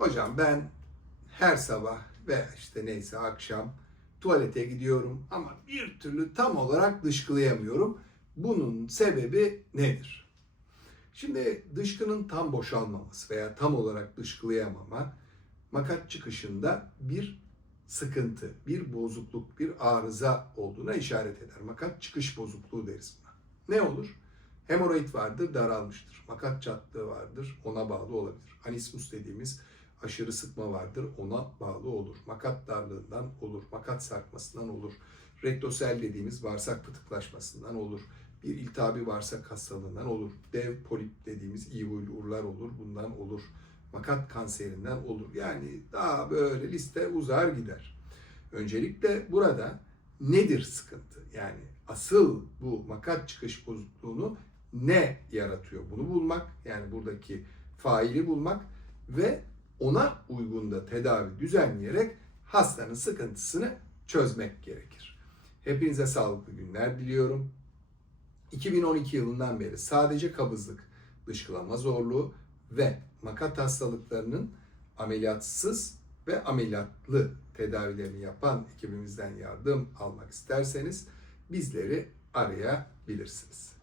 Hocam ben her sabah ve işte neyse akşam tuvalete gidiyorum ama bir türlü tam olarak dışkılayamıyorum. Bunun sebebi nedir? Şimdi dışkının tam boşalmaması veya tam olarak dışkılayamama makat çıkışında bir sıkıntı, bir bozukluk, bir arıza olduğuna işaret eder. Makat çıkış bozukluğu deriz buna. Ne olur? Hemoroid vardır, daralmıştır. Makat çatlığı vardır, ona bağlı olabilir. Anismus dediğimiz aşırı sıkma vardır, ona bağlı olur. Makat darlığından olur, makat sarkmasından olur. Rektosel dediğimiz bağırsak pıtıklaşmasından olur. Bir iltihabi bağırsak hastalığından olur. Dev polip dediğimiz ivulurlar olur, bundan olur. Makat kanserinden olur. Yani daha böyle liste uzar gider. Öncelikle burada nedir sıkıntı? Yani asıl bu makat çıkış bozukluğunu ne yaratıyor? Bunu bulmak, yani buradaki faili bulmak ve ona uygun da tedavi düzenleyerek hastanın sıkıntısını çözmek gerekir. Hepinize sağlıklı günler diliyorum. 2012 yılından beri sadece kabızlık, dışkılama zorluğu ve makat hastalıklarının ameliyatsız ve ameliyatlı tedavilerini yapan ekibimizden yardım almak isterseniz bizleri arayabilirsiniz.